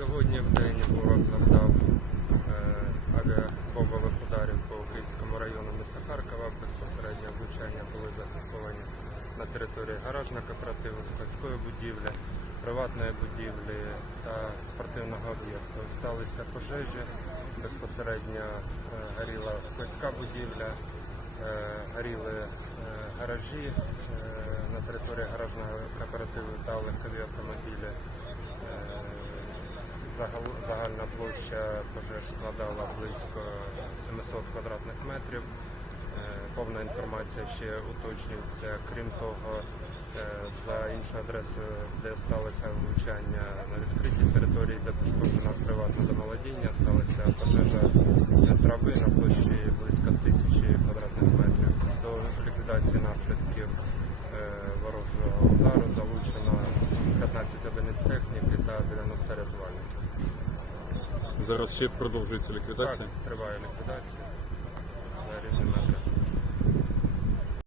Сьогодні в день ворог завдав е, авіабомбових ударів по Київському району міста Харкова. Безпосередньо влучання були зафіксовані на території гаражного кооперативу, складської будівлі, приватної будівлі та спортивного об'єкту. Сталися пожежі. Безпосередньо е, горіла складська будівля, е, горіли гаражі на території гаражного кооперативу та легкові автомобілі. Загал- Загальна площа пожеж складала близько 700 квадратних метрів. Е, Повна інформація ще уточнюється. Крім того, е, за іншою адресою, де сталося влучання на відкритій території, де пошкоджено приватне домолодіння, сталася пожежа трави на площі близько тисячі квадратних метрів. До ліквідації наслідків е, ворожого удару залучено 15 одиниць техніки та 90 рятувальників. Зараз ще продовжується ліквідація? Так, Триває ліквідація. Зарізана.